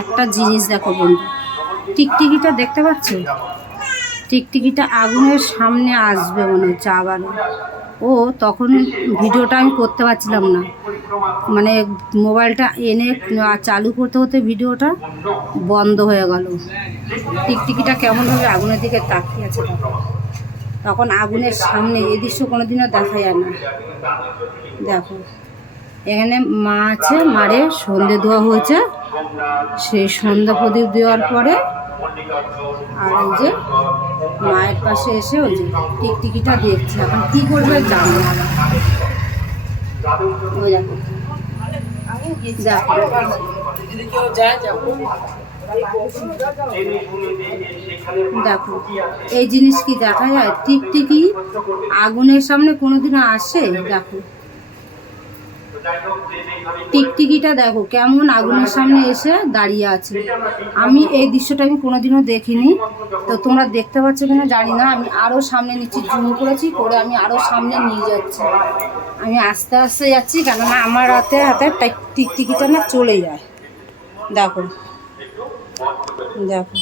একটা জিনিস দেখো বন্ধু, টিকটিকিটা দেখতে পাচ্ছ? টিকটিকিটা আগুনের সামনে আসবে মনে হচ্ছে আবারও। ও তখন ভিডিওটা আমি করতে পারছিলাম না, মানে মোবাইলটা এনে চালু করতে করতে ভিডিওটা বন্ধ হয়ে গেল। টিকটিকিটা কেমনভাবে আগুনের দিকে তাকিয়ে আছে তখন আগুনের সামনে। এই দৃশ্য কোনোদিনও দেখা যায় না। দেখো এখানে মা আছে, মারে সন্ধে দেওয়া হয়েছে, সেই সন্ধ্যা প্রদীপ দেওয়ার পরে আর এই যে মায়ের পাশে এসে ওই যে টিকটিকিটা দেখছে। এখন কী করবে জানো না। ওই দেখো দেখো এই জিনিস কি দেখা যায়? টিকটিকি আগুনের সামনে কোনোদিনও আসে? দেখো টিকটিকিটা দেখো কেমন আগুনের সামনে এসে দাঁড়িয়ে আছে। আমি এই দৃশ্যটা আমি কোনোদিনও দেখিনি, তো তোমরা দেখতে পাচ্ছ কিনা জানি না। আমি আরও সামনে নিচ্ছি, জুম করেছি, করে আমি আরও সামনে নিয়ে যাচ্ছি। আমি আস্তে আস্তে যাচ্ছি, কেননা আমার হাতে হাতে টিকটিকিটা না চলে যায়। দেখো দেখো